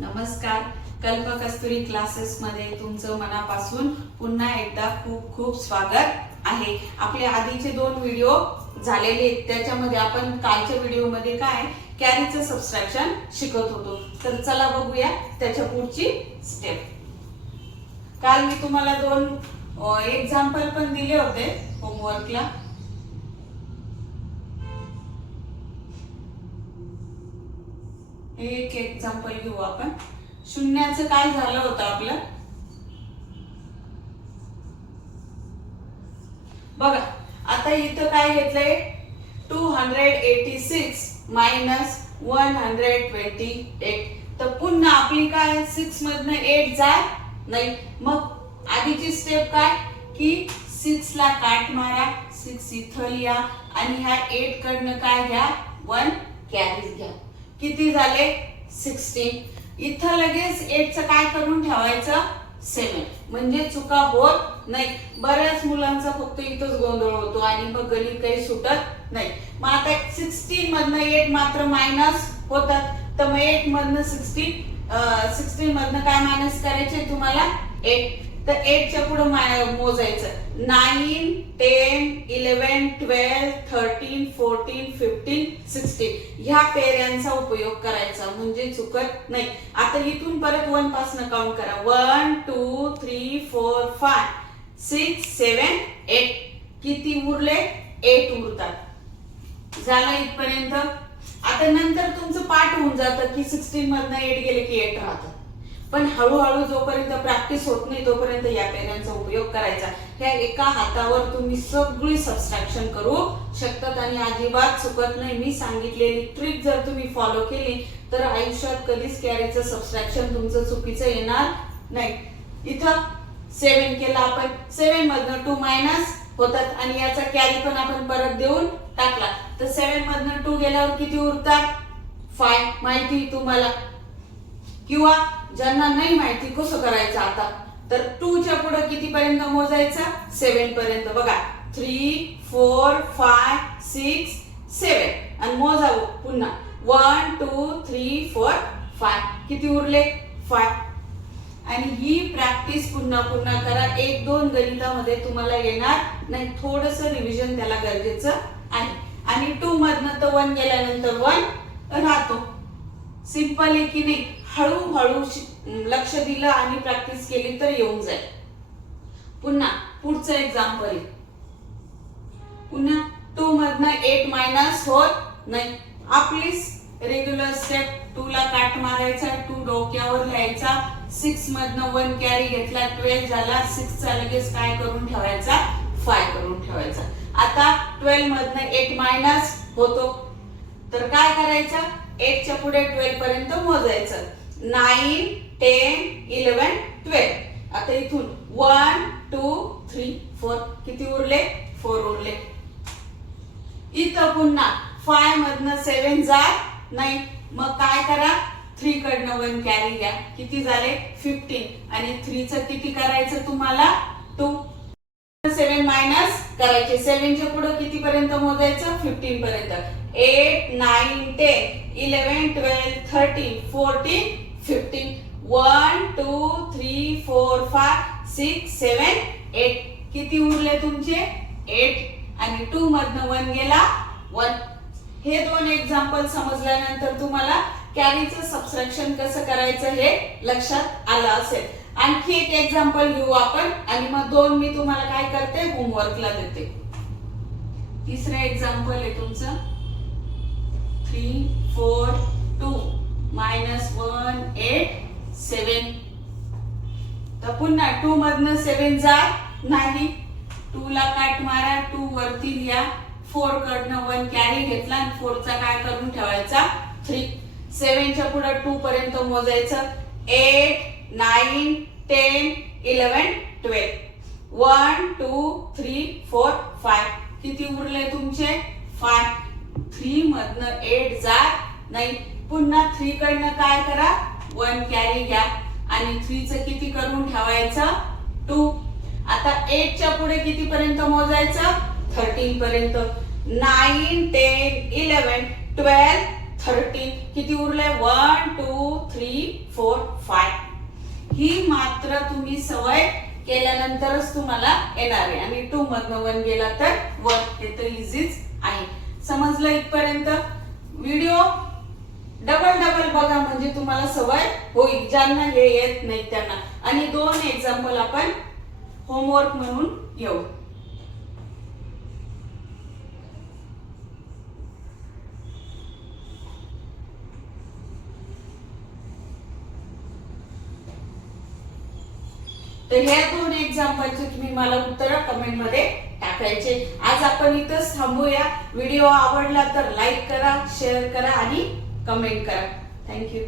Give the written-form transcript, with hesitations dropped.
नमस्कार. कल्पकस्तुरी क्लासेस मध्ये तुमचं मनापासून पुन्हा एकदा खूप खूप स्वागत आहे. आपले आधीचे 2 व्हिडिओ झालेले आहेत, त्याच्यामध्ये आपण कालच्या व्हिडिओमध्ये काय कॅरीचं सबट्रॅक्शन शिकत होतो. तर चला बघूया त्याच्या पुढची स्टेप. काल मी तुम्हाला 2 एक्झाम्पल पण दिले होते होमवर्कला. एक एक्झाम्पल घेऊ आपण. शून्याचं काय झालं होतं आपलं बघा. आता इथं काय घेतलंय 286 मायनस 128. तर पुन्हा आपली काय 6 मधनं 8 जाय नाही. मग आधीची स्टेप काय की 6 ला काट मारा, 6 इथं लिहा आणि ह्या 8 कडनं काय घ्या 1 कॅरी घ्या. किती झाले 16. इथं लगेच 8 चं काय करून ठेवायचं 7, म्हणजे चुका होत नाही. बऱ्याच मुलांचा फक्त इथंच गोंधळ होतो आणि मग गणित काही सुटत नाही. मग आता 16 मधनं 8 मात्र मायनस होतात. तर मग 8 मधनं 16 मधनं काय मायनस करायचे तुम्हाला 8. तर 8 च्या पुढे मोजायचं 9 10 11 12 13 14 15 16. ह्या पेऱ्यांचा उपयोग करायचा म्हणजे चुकत नाही. आता इथून परत 1 पासून काउंट करा. 1 2 3 4 5 6 7 8. किती उरले 8 उरतात. झालं इथपर्यंत. आता नंतर तुमचं पाठ होऊन जातं की 16 मधनं 8 गेले की 8 राहतात. पण हळूहळू जोपर्यंत प्रॅक्टिस होत नाही तोपर्यंत या पेऱ्यांचा उपयोग करायचा. ह्या एका हातावर तुम्ही सगळी सबट्रॅक्शन करू शकतात आणि अजिबात चुकत नाही. मी सांगितलेली ट्रिक जर तुम्ही फॉलो केली तर आयुष्यात कधीच कॅरीचं सबट्रॅक्शन तुमचं चुकीचं येणार नाही. इथं 7 केला आपण, 7 मधनं 2 मायनस होतात आणि याचा कॅरी पण आपण परत देऊन टाकला. तर 7 मधनं 2 गेल्यावर किती उरतात 5. माहिती तुम्हाला, किंवा ज्यांना नाही माहिती कसं करायचं आता तर 2 च्या पुढे किती पर्यंत मोजायचं 7 पर्यंत. बघा 3 4 5 6 7 आणि मोजावं पुन्हा 1 2 3 4 5. किती उरले 5. आणि ही प्रॅक्टिस पुन्हा पुन्हा करा. 1-2 गणितामध्ये तुम्हाला येणार नाही. थोडंसं रिव्हिजन त्याला गरजेचं आहे. आणि 2 मधनं तर 1 गेल्यानंतर 1 राहतो. सिंपल आहे की नाही. हळूहळू लक्ष दिलं आणि प्रॅक्टिस केली तर येऊन जाईल. पुन्हा पुढचं एक्झाम्पल आहे. पुन्हा 2 मधनं 8 मायनस होत नाही. आपली रेग्युलर स्टेप 2 ला काट मारायचा, 2 डोक्यावर लिहायचा, 6 मधनं 1 कॅरी घेतला 12 झाला. 6 चा लगेच काय करून ठेवायचा 5 करून ठेवायचा. आता 12 मधनं 8 मायनस होतो तर काय करायचं 8 च्या पुढे 12 पर्यंत मोजायचं 9 10 11 12. आता इथून 1 2 3 4 किती उरले 4 उरले. इथं पुन्हा 5 मधनं 7 जात नाही. मग काय करा 3 कडनं 1 कॅरी घ्या. किती झाले 15. आणि 3 चं किती करायचं तुम्हाला 2. 7 मायनस करायचे. 7 च्या पुढे किती पर्यंत मोजायचं 15 पर्यंत. 8 9 10 11 12 13 14 15. 1 2 3 4 5 6 7 8. किती उरले तुमचे 8. आणि 2 मधनं 1 गेला 1. हे 2 एक्झाम्पल समजल्यानंतर तुम्हाला कॅरीचं सबट्रॅक्शन कसं करायचं हे लक्षात आलं असेल. आणखी एक एक्झाम्पल घेऊ आपण आणि मग 2 मी तुम्हाला काय करते होमवर्कला देते. तिसरं एक्झाम्पल आहे तुमचं 3 4 2 मायनस 1 8 7. तर पुन्हा 2 मधनं 7 जात नाही. 2 ला काट मारा, 2 वरती लिहा, 4 कडनं 1 कॅरी घेतला आणि 4 चा काय करून ठेवायचा 3. 7 च्या पुढे 2 पर्यंत मोजायचं 8 9 10 11 12. 1 2 3 4 5. किती उरले तुमचे 5. 3 मधनं 8 जात नाही. पुन्हा 3 कडनं काय करा 1 कॅरी घ्या आणि 3 चं किती करून ठेवायचं 2. आता 8 च्या पुढे किती पर्यंत मोजायचं 13 पर्यंत. 9 10 11 12 13. किती उरले 1 2 3 4 5 ही मात्र तुम्ही सवय केल्यानंतरच तुम्हाला येणार आहे आणि 2 मधनं 1 गेला तर 1 हे तर इझीच आहे. समजलं इथपर्यंत? व्हिडिओ डबल बघा म्हणजे तुम्हाला सवय होईल, ज्यांना हे येत नाही त्यांना. आणि 2 एक्झाम्पल आपण होमवर्क म्हणून येऊ. तर ह्या 2 एक्झाम्पलचे तुम्ही मला उत्तर कमेंट मध्ये टाकायचे. आज आपण इथंच थांबूया. व्हिडिओ आवडला तर लाईक करा, शेअर करा आणि कमेंट करा. थँक्यू.